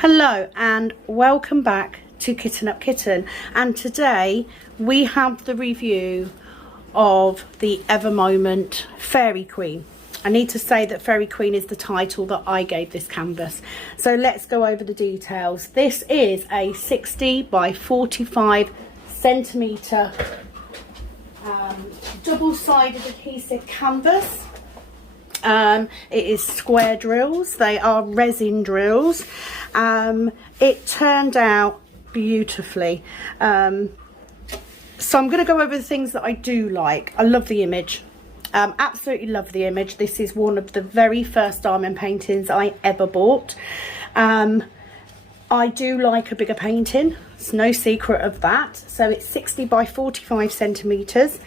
Hello and welcome back to Kitten Up Kitten, and today we have the review of the Evermoment Fairy Queen. I need to say that Fairy Queen is the title that I gave this canvas, so let's go over the details. This is a 60 by 45 centimetre double-sided adhesive canvas. It is square drills. They are resin drills. It turned out beautifully. So I'm going to go over the things that I do like. I love the image. Absolutely love the image. This is one of the very first diamond paintings I ever bought. I do like a bigger painting. It's no secret of that. So it's 60 by 45 centimetres.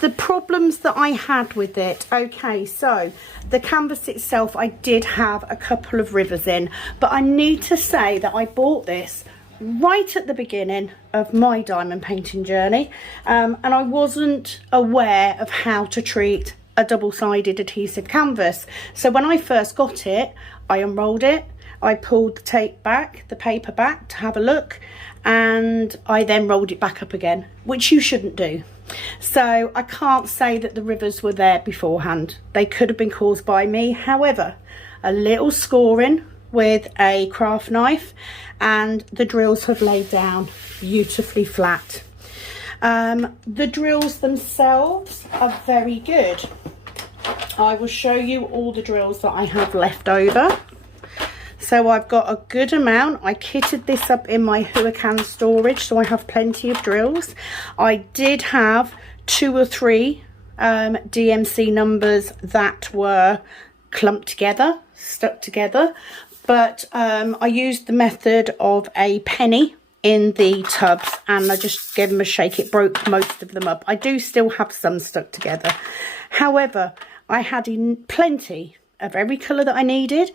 The problems that I had with it, okay, so the canvas itself, I did have a couple of rivers in, but I need to say that I bought this right at the beginning of my diamond painting journey, and I wasn't aware of how to treat a double-sided adhesive canvas. So when I first got it, I unrolled it, I pulled the tape back, the paper back to have a look, and I then rolled it back up again, which you shouldn't do. So I can't say that the rivers were there beforehand. They could have been caused by me. However, a little scoring with a craft knife and the drills have laid down beautifully flat. The drills themselves are very good. I will show you all the drills that I have left over. So I've got a good amount. I kitted this up in my Huracan storage, so I have plenty of drills. I did have 2 or 3 DMC numbers that were clumped together, stuck together, but I used the method of a penny in the tubs and I just gave them a shake. It broke most of them up. I do still have some stuck together. However, I had plenty of every colour that I needed.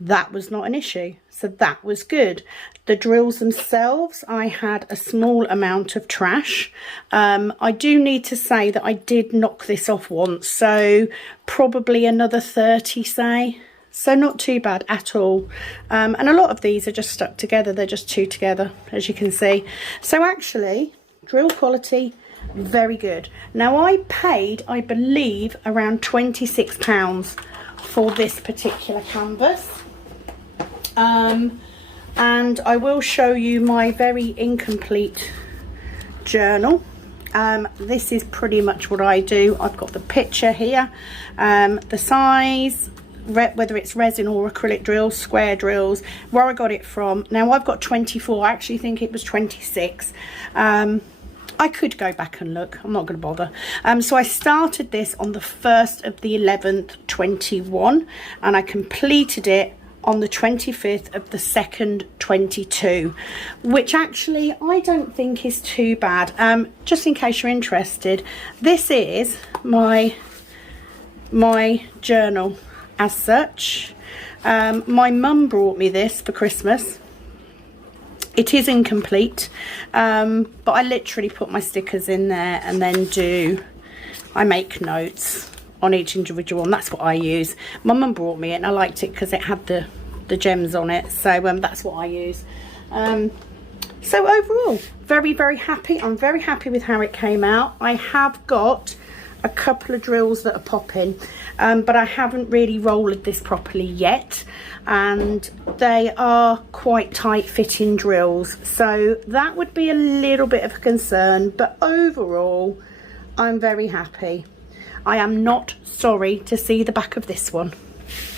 That was not an issue, so that was good. The drills themselves, I had a small amount of trash. I do need to say that I did knock this off once, so probably another 30, say. So not too bad at all. And a lot of these are just stuck together. They're just 2 together, as you can see. So actually, drill quality, very good. Now I paid, I believe, around £26 for this particular canvas. And I will show you my very incomplete journal. This is pretty much what I do. I've got the picture here, the size, whether it's resin or acrylic drills, square drills, where I got it from. Now I've got 24, I actually think it was 26. I could go back and look, I'm not going to bother. So I started this on the 1st of the 11th 21 and I completed it on the 25th of the 2nd 22, which actually I don't think is too bad. Just in case you're interested, this is my journal as such. My mum brought me this for Christmas. It is incomplete, but I literally put my stickers in there and then I make notes on each individual, and that's what I use. My mum brought me it and I liked it because it had the gems on it, so that's what I use. So overall, very, very happy. I'm very happy with how it came out. I have got a couple of drills that are popping, but I haven't really rolled this properly yet, and they are quite tight fitting drills, so that would be a little bit of a concern, but overall I'm very happy. I am not sorry to see the back of this one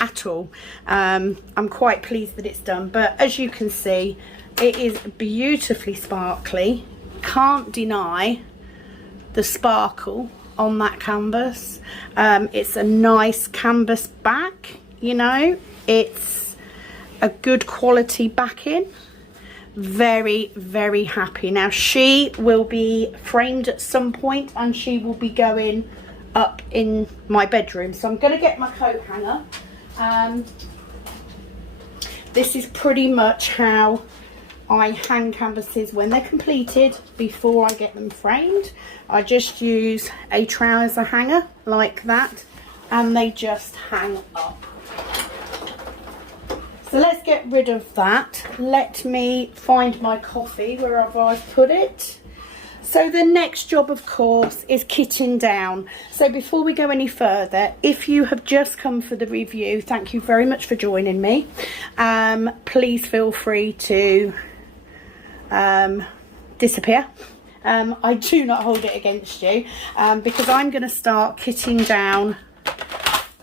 at all. I'm quite pleased that it's done, but as you can see, it is beautifully sparkly. Can't deny the sparkle on that canvas. It's a nice canvas back, you know, it's a good quality backing. Very, very happy. Now she will be framed at some point and she will be going up in my bedroom, so I'm going to get my coat hanger. This is pretty much how I hang canvases when they're completed before I get them framed. I just use a trouser hanger like that and they just hang up. So let's get rid of that. Let me find my coffee wherever I've put it. So the next job, of course, is kitting down. So before we go any further, if you have just come for the review, thank you very much for joining me. Please feel free to disappear. I do not hold it against you, because I'm going to start kitting down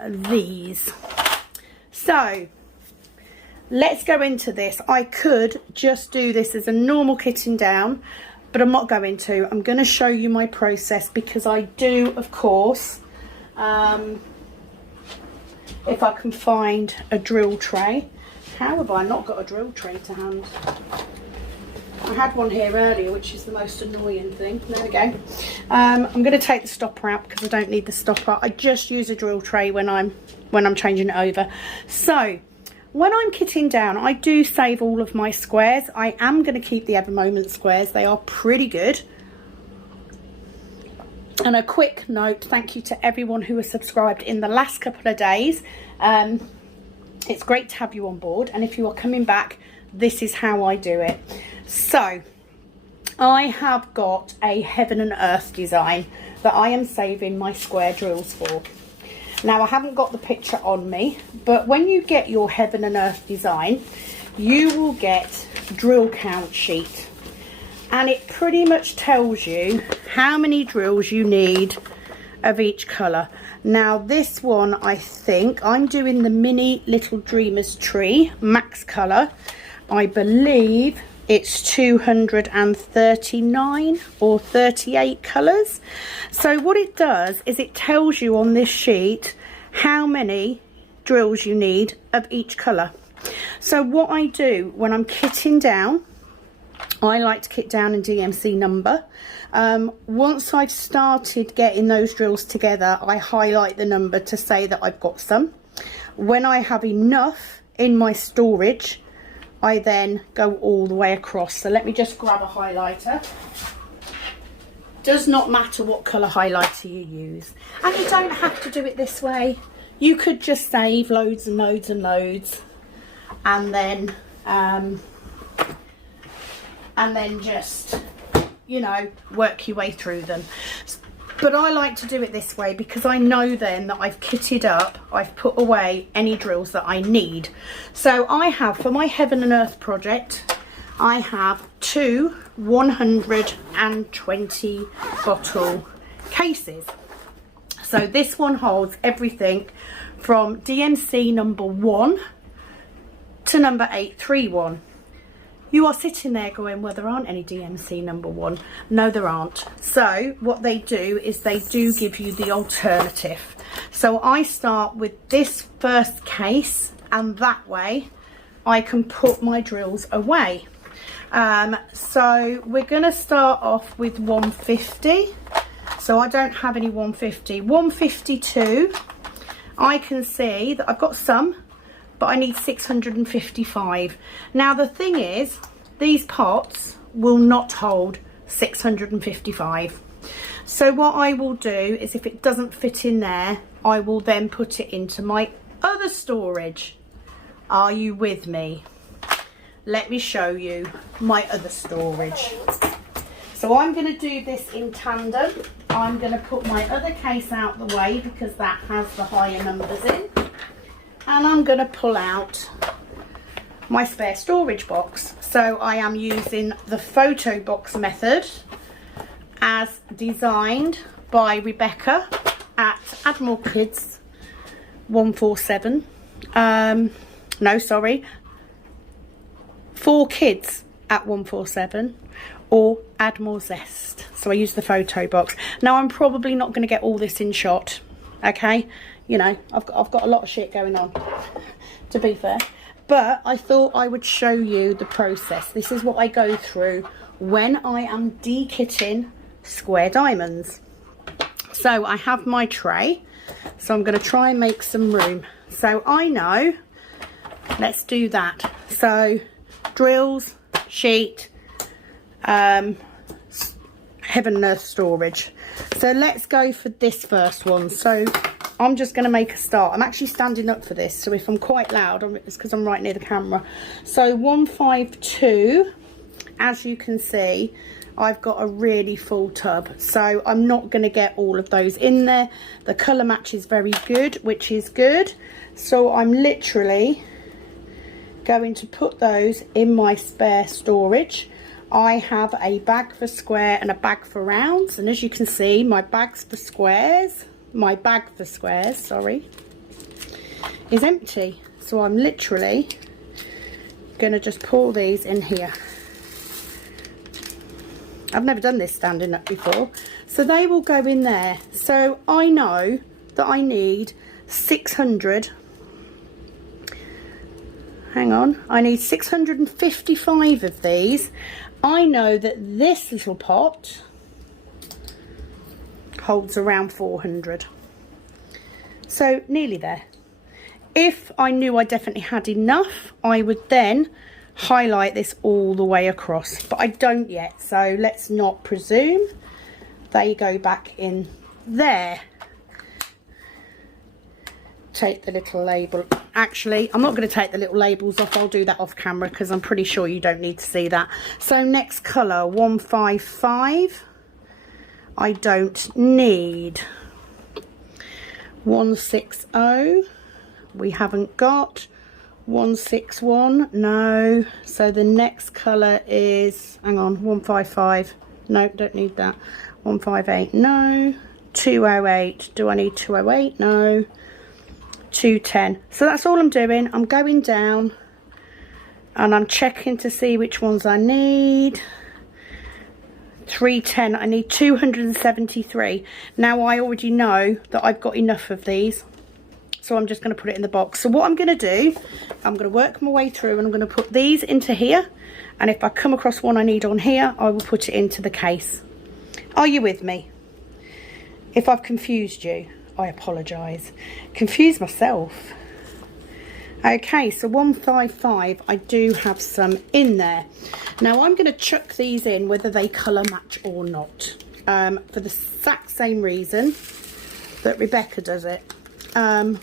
these. So let's go into this. I could just do this as a normal kitting down, but I'm not going to. I'm going to show you my process, because I do, of course, if I can find a drill tray. How have I not got a drill tray to hand? I had one here earlier, which is the most annoying thing. There we go. I'm going to take the stopper out because I don't need the stopper. I just use a drill tray when I'm changing it over. So when I'm kitting down, I do save all of my squares. I am going to keep the Evermoment squares. They are pretty good. And a quick note, thank you to everyone who has subscribed in the last couple of days. It's great to have you on board. And if you are coming back, this is how I do it. So I have got a heaven and earth design that I am saving my square drills for. Now, I haven't got the picture on me, but when you get your heaven and earth design, you will get drill count sheet, and it pretty much tells you how many drills you need of each colour. Now this one, I think I'm doing the mini Little Dreamers tree max colour. I believe it's 239 or 38 colours. So what it does is it tells you on this sheet how many drills you need of each colour. So what I do when I'm kitting down, I like to kit down in DMC number. Once I've started getting those drills together, I highlight the number to say that I've got some. When I have enough in my storage, I then go all the way across. So let me just grab a highlighter. Does not matter what colour highlighter you use. And you don't have to do it this way. You could just save loads and loads and loads, and then just, you know, work your way through them. But I like to do it this way because I know then that I've kitted up, I've put away any drills that I need. So I have, for my Heaven and Earth project, I have two 120 bottle cases. So this one holds everything from DMC number 1 to number 831. You are sitting there going, well, there aren't any DMC number 1. No, there aren't. So what they do is they do give you the alternative. So I start with this first case, and that way I can put my drills away. So we're going to start off with 150. So I don't have any 150. 152, I can see that I've got some, but I need 655. Now the thing is, these pots will not hold 655. So what I will do is, if it doesn't fit in there, I will then put it into my other storage. Are you with me? Let me show you my other storage. So I'm going to do this in tandem. I'm going to put my other case out the way because that has the higher numbers in. And I'm going to pull out my spare storage box. So I am using the photo box method as designed by Rebecca at Admiral Kids 147. No, sorry. 4 Kids at 147 or Admiral Zest. So I use the photo box. Now I'm probably not going to get all this in shot. Okay. You know, I've got a lot of shit going on, to be fair. But I thought I would show you the process. This is what I go through when I am de-kitting square diamonds. So I have my tray. So I'm going to try and make some room. So I know, let's do that. So drills, sheet, Heaven and Earth storage. So let's go for this first one. So I'm just going to make a start. I'm actually standing up for this, so if I'm quite loud, it's because I'm right near the camera. So 152, as you can see, I've got a really full tub, so I'm not going to get all of those in there. The colour match is very good, which is good. So I'm literally going to put those in my spare storage. I have a bag for square and a bag for rounds, and as you can see, my bag for squares, sorry, is empty. So I'm literally going to just pour these in here. I've never done this standing up before, so they will go in there. So I know that I need 600. Hang on, I need 655 of these. I know that this little pot holds around 400. So nearly there. If I knew I definitely had enough, I would then highlight this all the way across, but I don't yet, so let's not presume. They go back in there. Take the little label. Actually, I'm not going to take the little labels off. I'll do that off camera because I'm pretty sure you don't need to see that. So next colour, 155. I don't need. 160. We haven't got. 161. No. So the next colour is, hang on, 155. No, don't need that. 158. No. 208. Do I need 208? No. 210. So that's all I'm doing. I'm going down and I'm checking to see which ones I need. 310. I need 273. Now I already know that I've got enough of these, so I'm just going to put it in the box. So what I'm going to do, I'm going to work my way through and I'm going to put these into here, and if I come across one I need on here, I will put it into the case. Are you with me? If I've confused you, I apologise. Confused myself. Okay, so 155, I do have some in there. Now I'm going to chuck these in whether they colour match or not, for the exact same reason that Rebecca does it. The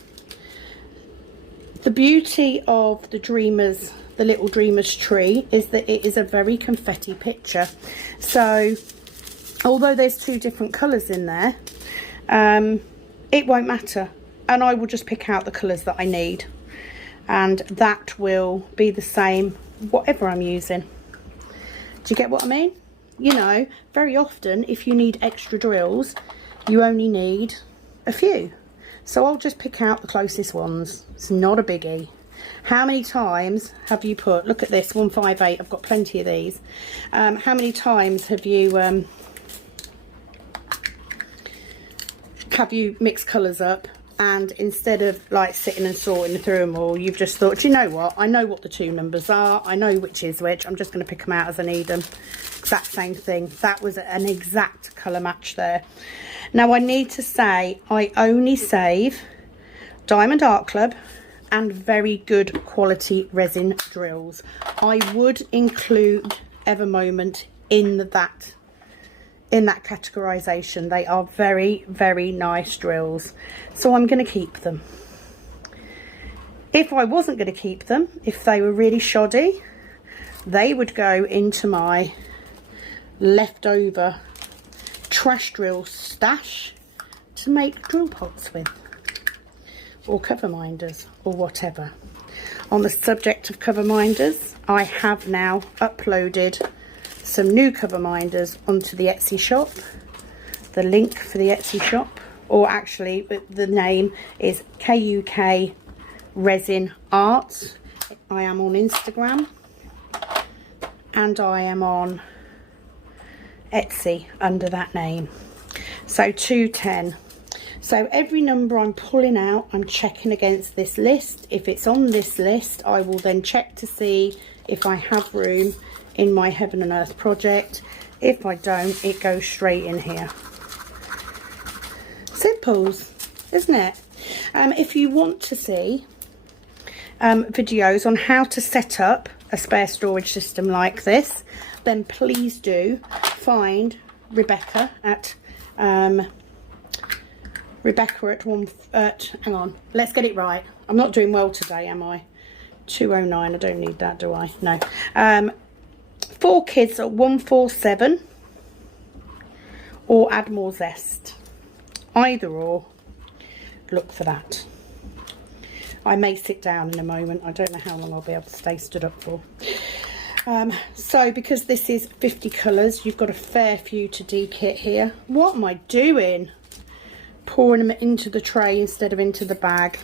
beauty of the Dreamers, the Little Dreamers tree, is that it is a very confetti picture. So although there's two different colours in there, it won't matter, and I will just pick out the colours that I need, and that will be the same whatever I'm using. Do you get what I mean? You know, very often if you need extra drills, you only need a few, so I'll just pick out the closest ones. It's not a biggie. How many times have you put, look at this, 158, I've got plenty of these. How many times have you mixed colours up, and instead of like sitting and sorting through them all, you've just thought, do you know what, I know what the two numbers are, I know which is which, I'm just going to pick them out as I need them. Exact same thing. That was an exact colour match there. Now I need to say, I only save Diamond Art Club and very good quality resin drills. I would include Evermoment in that categorization. They are very, very nice drills, so I'm going to keep them. If I wasn't going to keep them, if they were really shoddy, they would go into my leftover trash drill stash to make drill pots with, or cover minders, or whatever. On the subject of cover minders, I have now uploaded some new cover minders onto the Etsy shop. The link for the Etsy shop, or actually the name is KUK Resin Arts. I am on Instagram and I am on Etsy under that name. So 210. So every number I'm pulling out, I'm checking against this list. If it's on this list, I will then check to see if I have room in my Heaven and Earth project. If I don't, it goes straight in here. Simples, isn't it? If you want to see videos on how to set up a spare storage system like this, then please do find Rebecca at Rebecca at hang on, let's get it right. I'm not doing well today, am I? 209, I don't need that, do I? No. 4 kids at 147, or add more zest. Either or, look for that. I may sit down in a moment. I don't know how long I'll be able to stay stood up for. So because this is 50 colours, you've got a fair few to de-kit here. What am I doing? Pouring them into the tray instead of into the bag.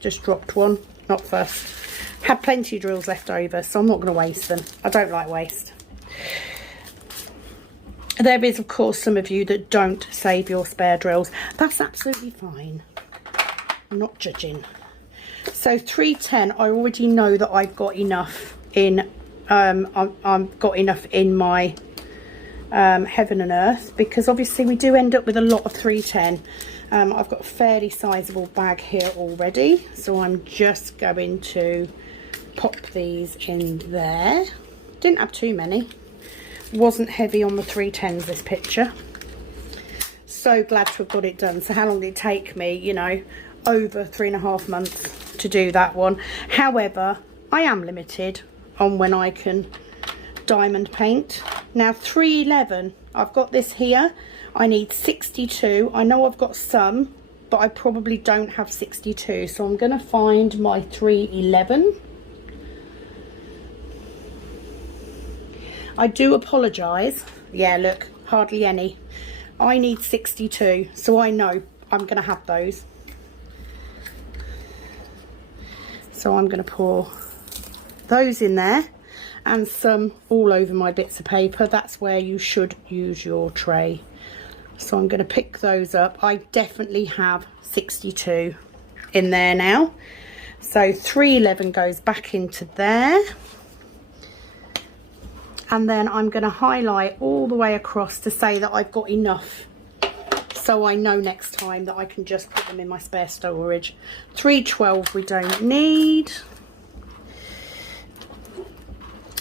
Just dropped one, not first. Had plenty of drills left over, so I'm not going to waste them. I don't like waste. There is, of course, some of you that don't save your spare drills. That's absolutely fine. I'm not judging. So 310, I already know that I've got enough in, I've got enough in my Heaven and Earth, because obviously we do end up with a lot of 310. I've got a fairly sizable bag here already, so I'm just going to pop these in there. Didn't have too many. Wasn't heavy on the 310s, this picture. So glad to have got it done. So how long did it take me? You know, over 3.5 months to do that one. However, I am limited on when I can diamond paint. Now 311, I've got this here. I need 62. I know I've got some, but I probably don't have 62, so I'm going to find my 311. I do apologise. Yeah, look, hardly any. I need 62, so I know I'm going to have those. So I'm going to pour those in there and some all over my bits of paper. That's where you should use your tray. So I'm going to pick those up. I definitely have 62 in there now. So 311 goes back into there. And then I'm going to highlight all the way across to say that I've got enough. So I know next time that I can just put them in my spare storage. 312 we don't need.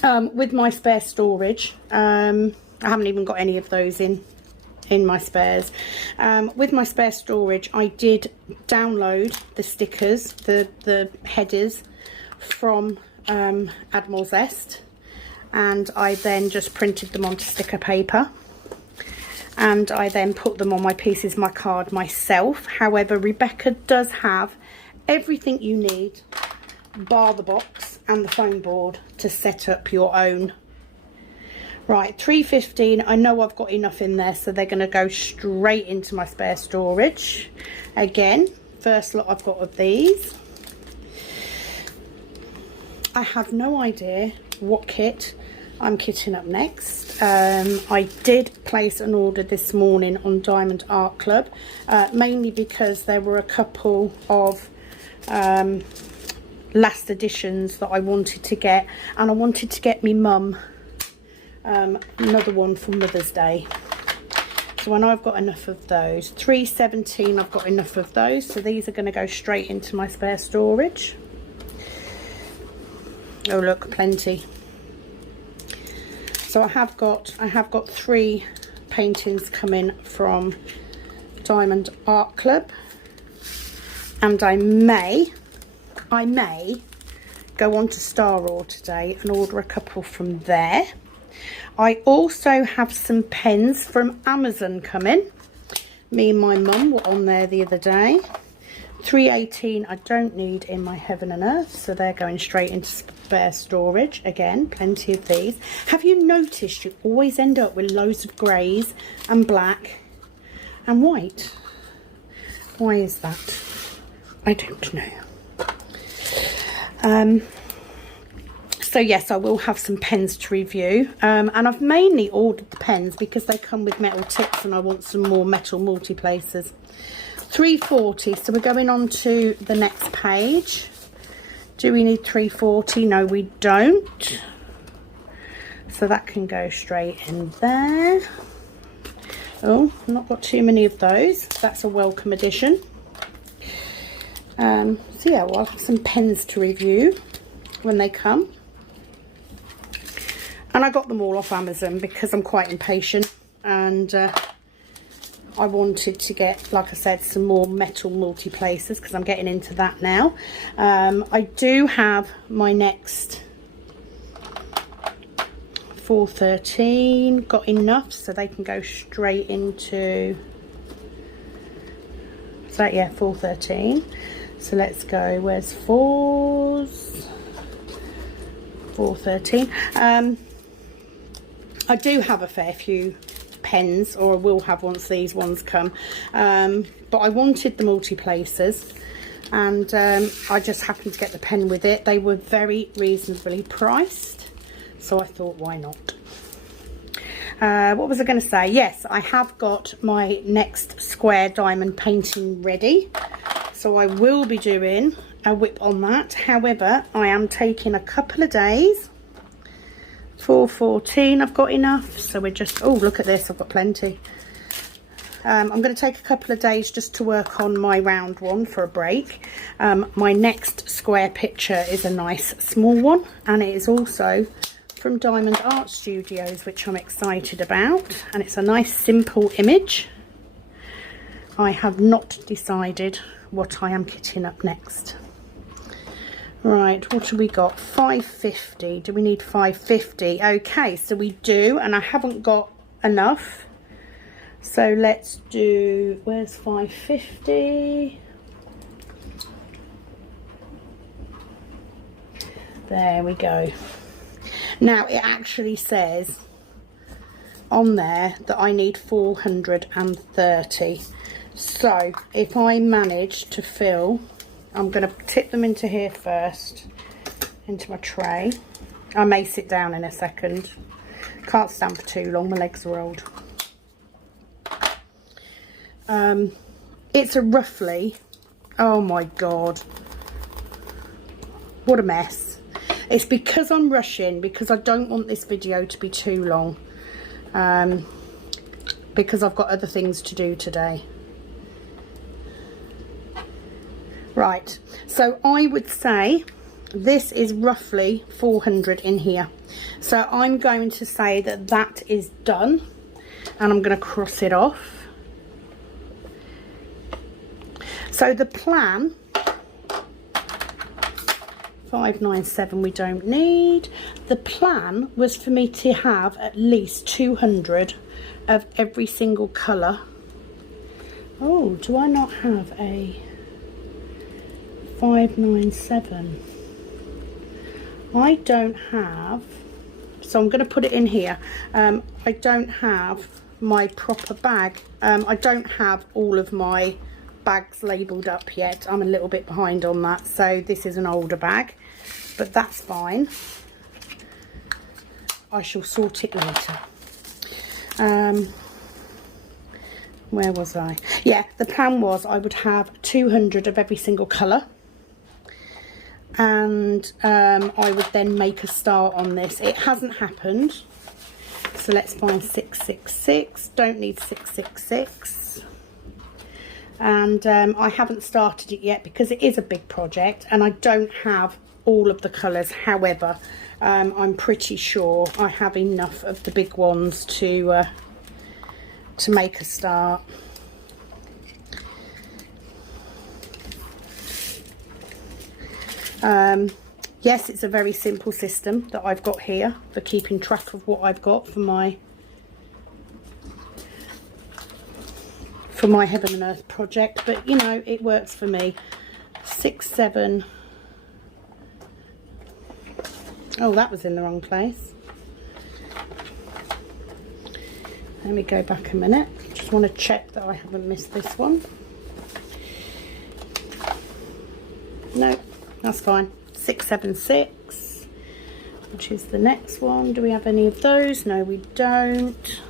With my spare storage, I haven't even got any of those in my spares. With my spare storage, I did download the stickers, the headers from Add More Zest, and I then just printed them onto sticker paper, and I then put them on my pieces, my card myself. However, Rebecca does have everything you need, bar the box and the foam board, to set up your own. Right, 315, I know I've got enough in there, so they're going to go straight into my spare storage. Again, first lot I've got of these. I have no idea what kit I'm kitting up next. I did place an order this morning on Diamond Art Club, mainly because there were a couple of last editions that I wanted to get, and I wanted to get me mum another one for Mother's Day. So I know I've got enough of those. 317, I've got enough of those, so these are going to go straight into my spare storage. Oh look, plenty. So I have got 3 paintings coming from Diamond Art Club, and I may go on to Star Raw today and order a couple from there. I also have some pens from Amazon coming. Me and my mum were on there the other day. 318 I don't need in my Heaven and Earth, so they're going straight into spare storage. Again, plenty of these. Have you noticed you always end up with loads of greys and black and white? Why is that? I don't know. So yes, I will have some pens to review, and I've mainly ordered the pens because they come with metal tips and I want some more metal multi-placers. 340, so we're going on to the next page. Do we need 340? No, we don't. So that can go straight in there. Oh, not got too many of those. That's a welcome addition. So yeah, well, I'll have some pens to review when they come. And I got them all off Amazon because I'm quite impatient, and I wanted to get, like I said, some more metal multi-placers because I'm getting into that now. I do have my next 413 got enough so they can go straight into, so yeah, 413. So let's go, where's 4s? 413. I do have a fair few pens, or I will have once these ones come, but I wanted the multi-placers, and I just happened to get the pen with it. They were very reasonably priced, so I thought, why not? What was I going to say? Yes, I have got my next square diamond painting ready, so I will be doing a whip on that. However, I am taking a couple of days. 414 I've got enough, so we're just, oh look at this, I've got plenty. I'm going to take a couple of days just to work on my round one for a break. My next square picture is a nice small one, and it is also from Diamond Art Studios, which I'm excited about, and it's a nice simple image. I have not decided what I am kitting up next. Right, what have we got? 550. Do we need 550? Okay, so we do, and I haven't got enough. So let's do, where's 550? There we go. Now it actually says on there that I need 430. So if I manage to fill, I'm going to tip them into here first, into my tray. I may sit down in a second. Can't stand for too long, my legs are old. It's a roughly, oh my god, what a mess. It's because I'm rushing, because I don't want this video to be too long, because I've got other things to do today. Right, so I would say this is roughly 400 in here. So I'm going to say that that is done, and I'm going to cross it off. So the plan, 597 we don't need. The plan was for me to have at least 200 of every single colour. Oh, do I not have a 597? I don't have, so I'm going to put it in here. I don't have my proper bag. I don't have all of my bags labelled up yet. I'm a little bit behind on that, so this is an older bag, but that's fine. I shall sort it later. Where was I? Yeah, the plan was I would have 200 of every single colour, and I would then make a start on this. It hasn't happened, so let's find 666. Don't need 666. And I haven't started it yet because it is a big project and I don't have all of the colours. However, I'm pretty sure I have enough of the big ones to make a start. Yes, it's a very simple system that I've got here for keeping track of what I've got for my Heaven and Earth project, but you know, it works for me. 6, 7. Oh, that was in the wrong place. Let me go back a minute. Just want to check that I haven't missed this one. No, that's fine. 676, which is the next one. Do we have any of those? No, we don't.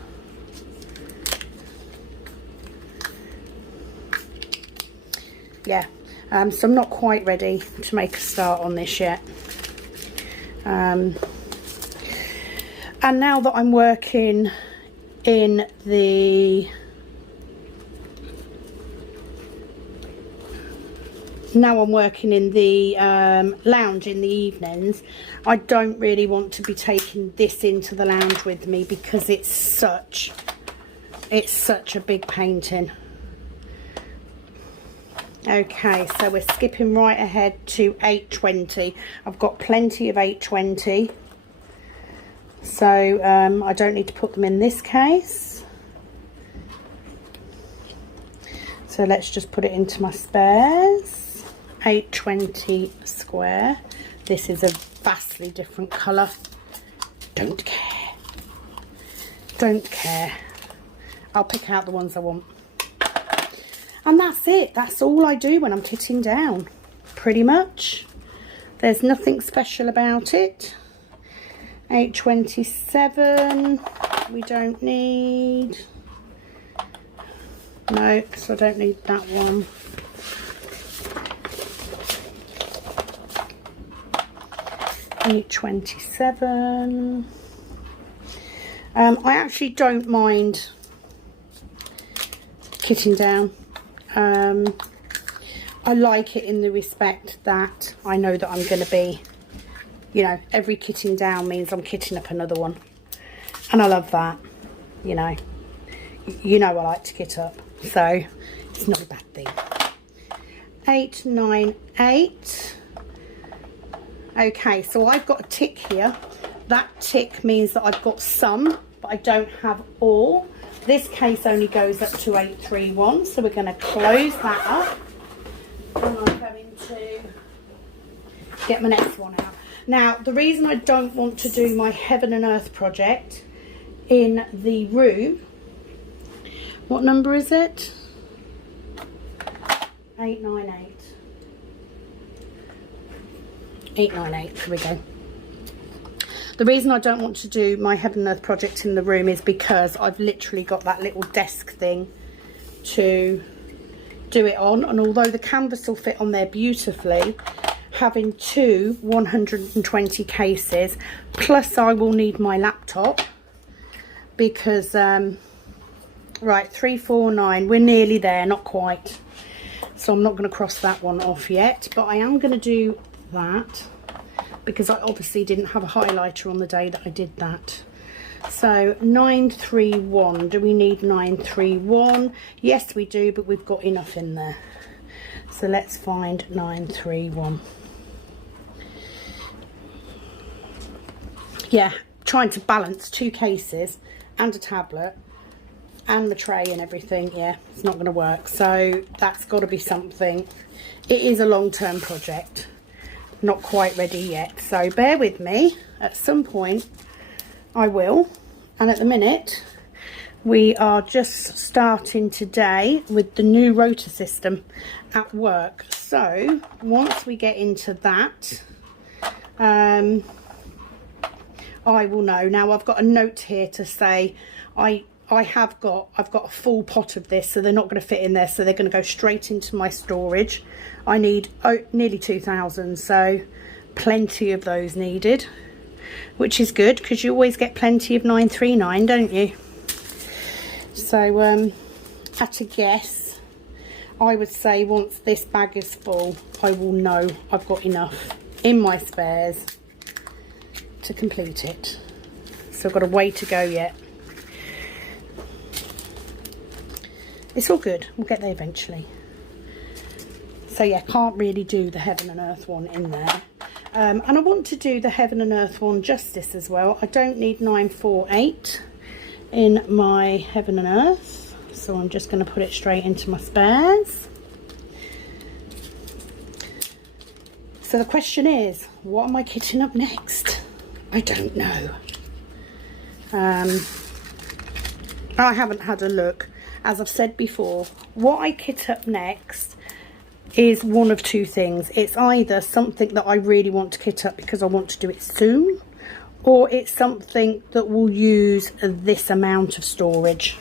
Yeah, so I'm not quite ready to make a start on this yet. And now that I'm working in the lounge in the evenings, I don't really want to be taking this into the lounge with me because it's such It's such a big painting. Okay, so we're skipping right ahead to 820. I've got plenty of 820. So I don't need to put them in this case. So let's just put it into my spares. 820 square. This is a vastly different colour. Don't care. Don't care. I'll pick out the ones I want. And that's it. That's all I do when I'm kitting down. Pretty much. There's nothing special about it. 827. We don't need. No, so I don't need that one. $8.27. I actually don't mind kitting down. I like it in the respect that I know that I'm going to be, you know, every kitting down means I'm kitting up another one, and I love that. You know I like to kit up, so it's not a bad thing. 898. Okay, so I've got a tick here. That tick means that I've got some, but I don't have all. This case only goes up to 831, so we're going to close that up. And I'm going to get my next one out. Now, the reason I don't want to do my Heaven and Earth project in the room, what number is it? 898. 898, here we go. The reason I don't want to do my Heaven and Earth project in the room is because I've literally got that little desk thing to do it on, and although the canvas will fit on there beautifully, having two 120 cases, plus I will need my laptop because right, 349, we're nearly there, not quite, so I'm not going to cross that one off yet, but I am going to do that because I obviously didn't have a highlighter on the day that I did that. So 931, do we need 931? Yes we do, but we've got enough in there, so let's find 931. Yeah, trying to balance two cases and a tablet and the tray and everything, yeah, it's not going to work, so that's got to be something. It is a long-term project, not quite ready yet, so bear with me. At some point I will, and at the minute we are just starting today with the new rotor system at work, so once we get into that I will know. Now I've got a note here to say I've got a full pot of this, so they're not going to fit in there, so they're going to go straight into my storage. I need nearly 2,000, so plenty of those needed, which is good because you always get plenty of 939, don't you? So at a guess, I would say once this bag is full, I will know I've got enough in my spares to complete it. So I've got a way to go yet. It's all good, we'll get there eventually. So yeah, can't really do the Heaven and Earth one in there. And I want to do the Heaven and Earth one justice as well. I don't need 948 in my Heaven and Earth, so I'm just going to put it straight into my spares. So the question is, what am I kitting up next? I don't know. I haven't had a look. As I've said before, what I kit up next is one of two things. It's either something that I really want to kit up because I want to do it soon, or it's something that will use this amount of storage.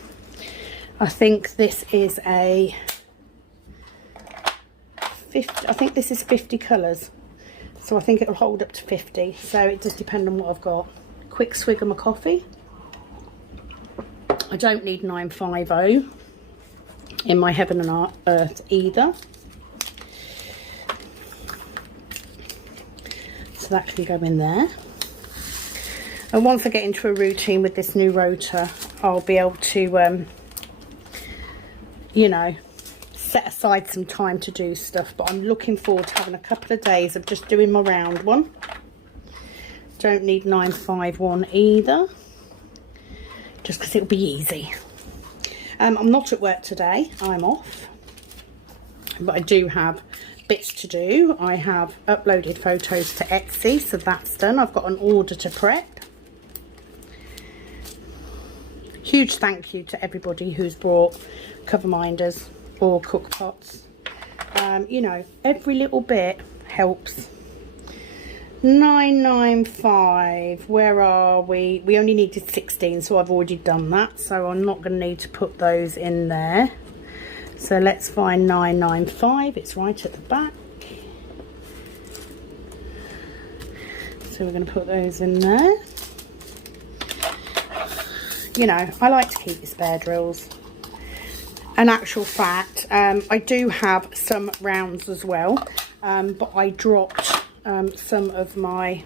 I think this is a 50, I think this is 50 colours, so I think it'll hold up to 50, so it does depend on what I've got. Quick swig of my coffee. I don't need 950 in my Heaven and Earth either, so that can go in there. And once I get into a routine with this new rotor, I'll be able to you know, set aside some time to do stuff. But I'm looking forward to having a couple of days of just doing my round one. Don't need 951 either, just because it'll be easy. I'm not at work today, I'm off, but I do have bits to do. I have uploaded photos to Etsy, so that's done. I've got an order to prep. Huge thank you to everybody who's brought cover minders or cook pots. You know, every little bit helps. 995, where are we? We only needed 16, so I've already done that, so I'm not going to need to put those in there. So let's find 995. It's right at the back, so we're going to put those in there. You know, I like to keep your spare drills. In actual fact, I do have some rounds as well, but I dropped some of my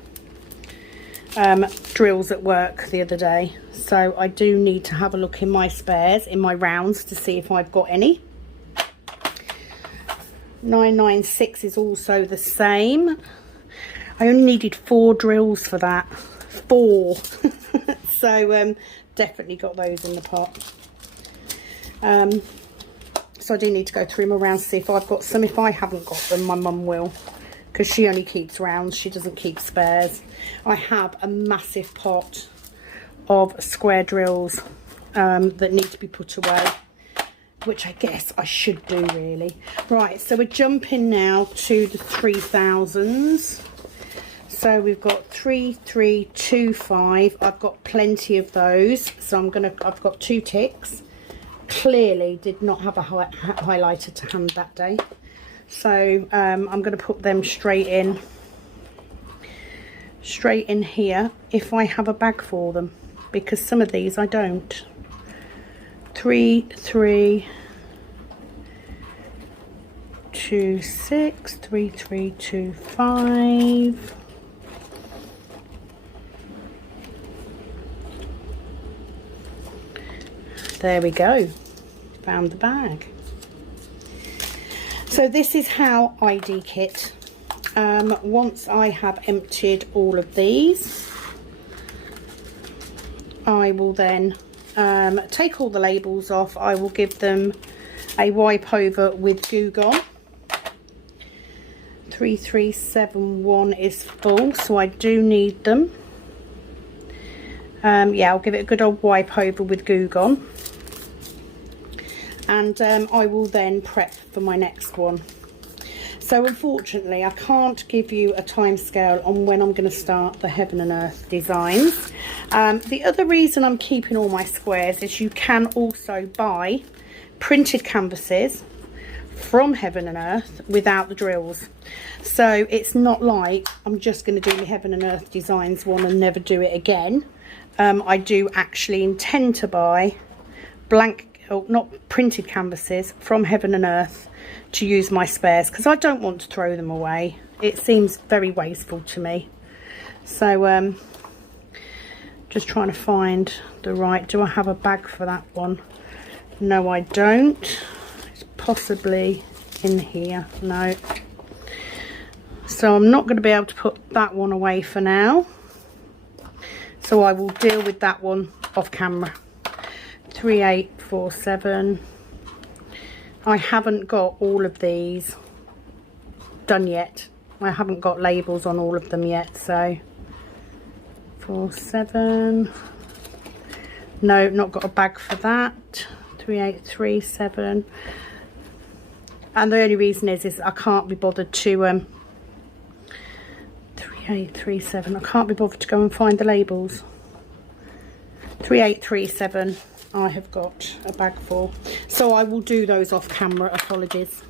drills at work the other day, so I do need to have a look in my spares, in my rounds, to see if I've got any. 996 is also the same. I only needed 4 drills for that. 4. So definitely got those in the pot. So I do need to go through my rounds to see if I've got some. If I haven't got them, my mum will, because she only keeps rounds, she doesn't keep spares. I have a massive pot of square drills that need to be put away, which I guess I should do really. Right, so we're jumping now to the 3000s. So we've got 3325. I've got plenty of those, so I've got 2 ticks. Clearly did not have a highlighter to hand that day, so I'm going to put them straight in here if I have a bag for them, because some of these I don't. 3326, 3325. There we go, found the bag. So this is how I dekit. Once I have emptied all of these, I will then take all the labels off. I will give them a wipe over with Goo Gone. 3371 is full, so I do need them. Yeah, I'll give it a good old wipe over with Goo Gone. And I will then prep for my next one. So unfortunately I can't give you a time scale on when I'm going to start the Heaven and Earth designs. The other reason I'm keeping all my squares is you can also buy printed canvases from Heaven and Earth without the drills. So it's not like I'm just going to do the Heaven and Earth designs one and never do it again. I do actually intend to buy blank, or not printed canvases from Heaven and Earth to use my spares, because I don't want to throw them away. It seems very wasteful to me. So just trying to find the right, do I have a bag for that one? No, I don't. It's possibly in here. No. So I'm not going to be able to put that one away for now, so I will deal with that one off camera. 3847. I haven't got all of these done yet. I haven't got labels on all of them yet. So 47. No, not got a bag for that. 3837. And the only reason is I can't be bothered to 3837. I can't be bothered to go and find the labels. 3837. I have got a bag for, so I will do those off camera. Apologies.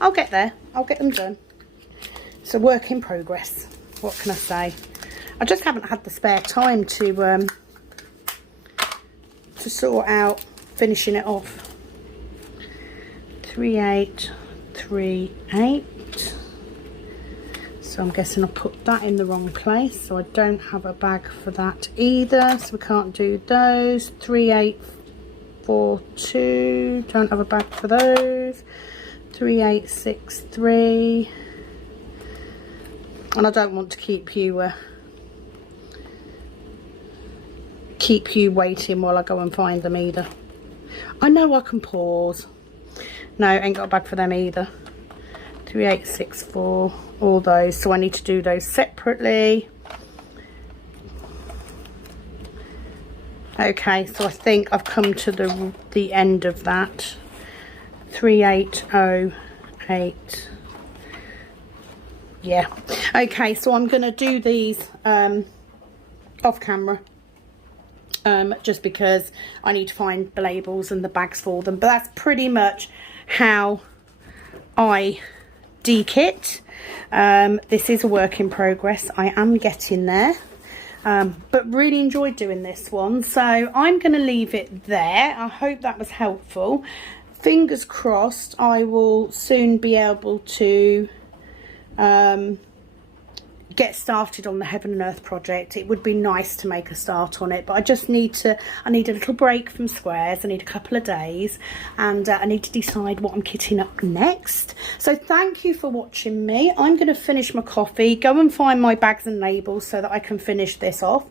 I'll get there. I'll get them done. It's a work in progress. What can I say? I just haven't had the spare time to sort out finishing it off. 3838. So I'm guessing I put that in the wrong place, so I don't have a bag for that either, so we can't do those. 38 642, don't have a bag for those. 3863, and I don't want to keep you waiting while I go and find them either. I know I can pause. No, ain't got a bag for them either. 3864, all those, so I need to do those separately. Okay, so I think I've come to the end of that. 3808. Yeah. Okay, so I'm going to do these off camera. Just because I need to find the labels and the bags for them. But that's pretty much how I de-kit. This is a work in progress. I am getting there. But really enjoyed doing this one. So I'm going to leave it there. I hope that was helpful. Fingers crossed I will soon be able to get started on the Heaven and Earth project. It would be nice to make a start on it, but I just need a little break from squares. I need a couple of days, and I need to decide what I'm kitting up next. So thank you for watching me. I'm going to finish my coffee, go and find my bags and labels so that I can finish this off,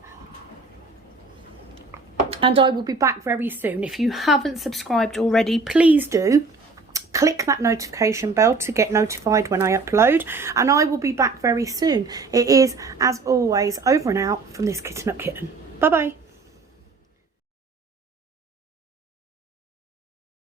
and I will be back very soon. If you haven't subscribed already, please do. Click that notification bell to get notified when I upload, and I will be back very soon. It is, as always, over and out from this Kitten Up Kitten. Bye bye.